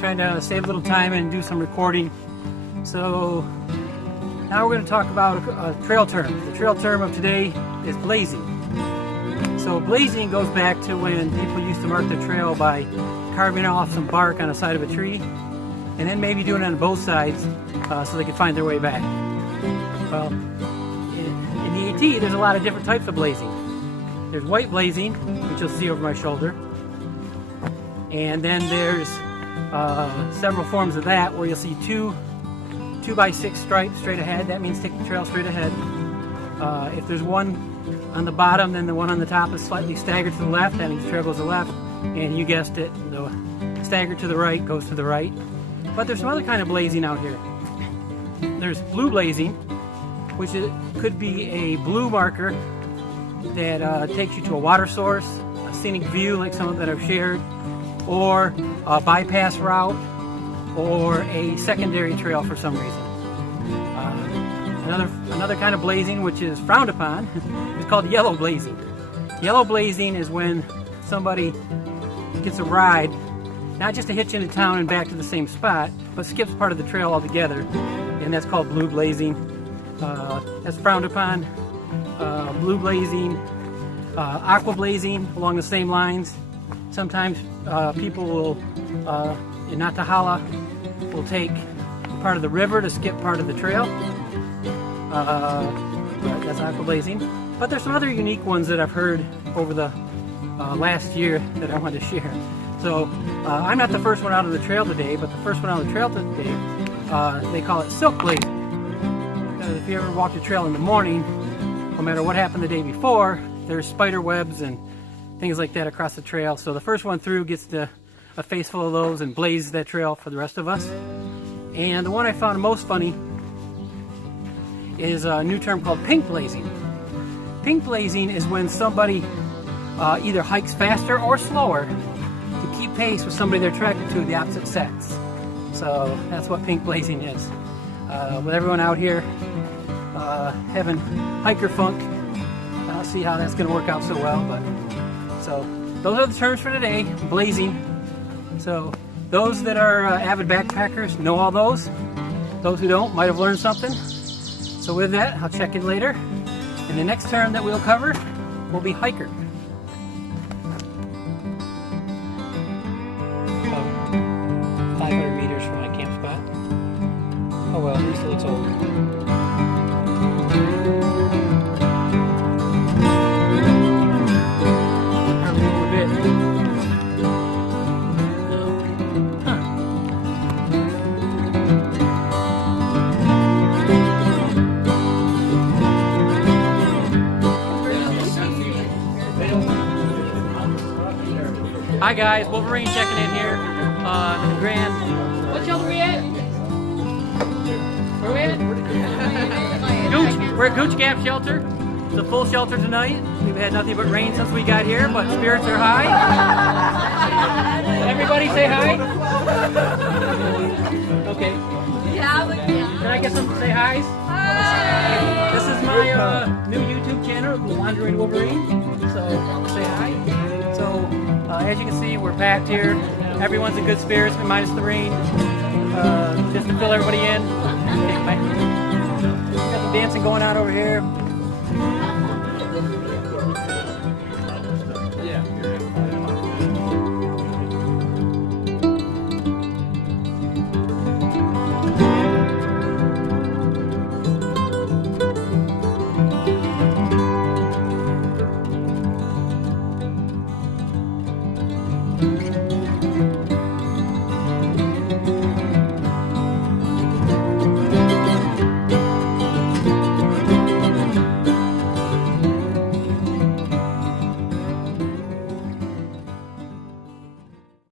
trying to save a little time and do some recording. So now we're going to talk about a trail term. The trail term of today is blazing. So blazing goes back to when people used to mark the trail by carving off some bark on the side of a tree and then maybe doing it on both sides so they could find their way back. Well, in the AT there's a lot of different types of blazing. There's white blazing, which you'll see over my shoulder, and then there's several forms of that where you'll see two 2x6 stripes straight ahead. That means take the trail straight ahead. If there's one on the bottom, then the one on the top is slightly staggered to the left. That means the trail goes to the left, and you guessed it, the staggered to the right goes to the right. But there's some other kind of blazing out here. There's blue blazing, which could be a blue marker that takes you to a water source, a scenic view like some that I've shared, or a bypass route, or a secondary trail for some reason. Another kind of blazing, which is frowned upon, is called yellow blazing. Yellow blazing is when somebody gets a ride, not just to hitch into town and back to the same spot, but skips part of the trail altogether, and that's called blue blazing. That's frowned upon. Blue blazing, aqua blazing along the same lines. Sometimes people will, in Natahala, will take part of the river to skip part of the trail. That's aqua blazing. But there's some other unique ones that I've heard over the last year that I wanted to share. So I'm not the first one out of the trail today, but the first one out of the trail today, they call it silk blazing. Because if you ever walk the trail in the morning, no matter what happened the day before, there's spider webs and things like that across the trail. So the first one through gets a face full of those and blazes that trail for the rest of us. And the one I found most funny is a new term called pink blazing. Pink blazing is when somebody either hikes faster or slower to keep pace with somebody they're attracted to, the opposite sex. So that's what pink blazing is. With everyone out here having hiker funk, I don't see how that's going to work out so well, but so those are the terms for today, blazing. So those that are avid backpackers know all those. Those who don't might have learned something. So with that, I'll check in later. And the next term that we'll cover will be hiker. 500 meters from my camp spot. Oh well, at least it looks old. Hi guys, Wolverine checking in here on the Grand. What shelter we at? Where we at? Gooch. We're at Gooch Gap Shelter. It's a full shelter tonight. We've had nothing but rain since we got here, but spirits are high. Everybody say hi. Okay. Can I get some say hi's? Hi. This is my new YouTube channel, The Wandering Wolverine. So say hi. So as you can see, we're packed here. Everyone's in good spirits, minus the rain, just to fill everybody in. Okay, got some dancing going on over here.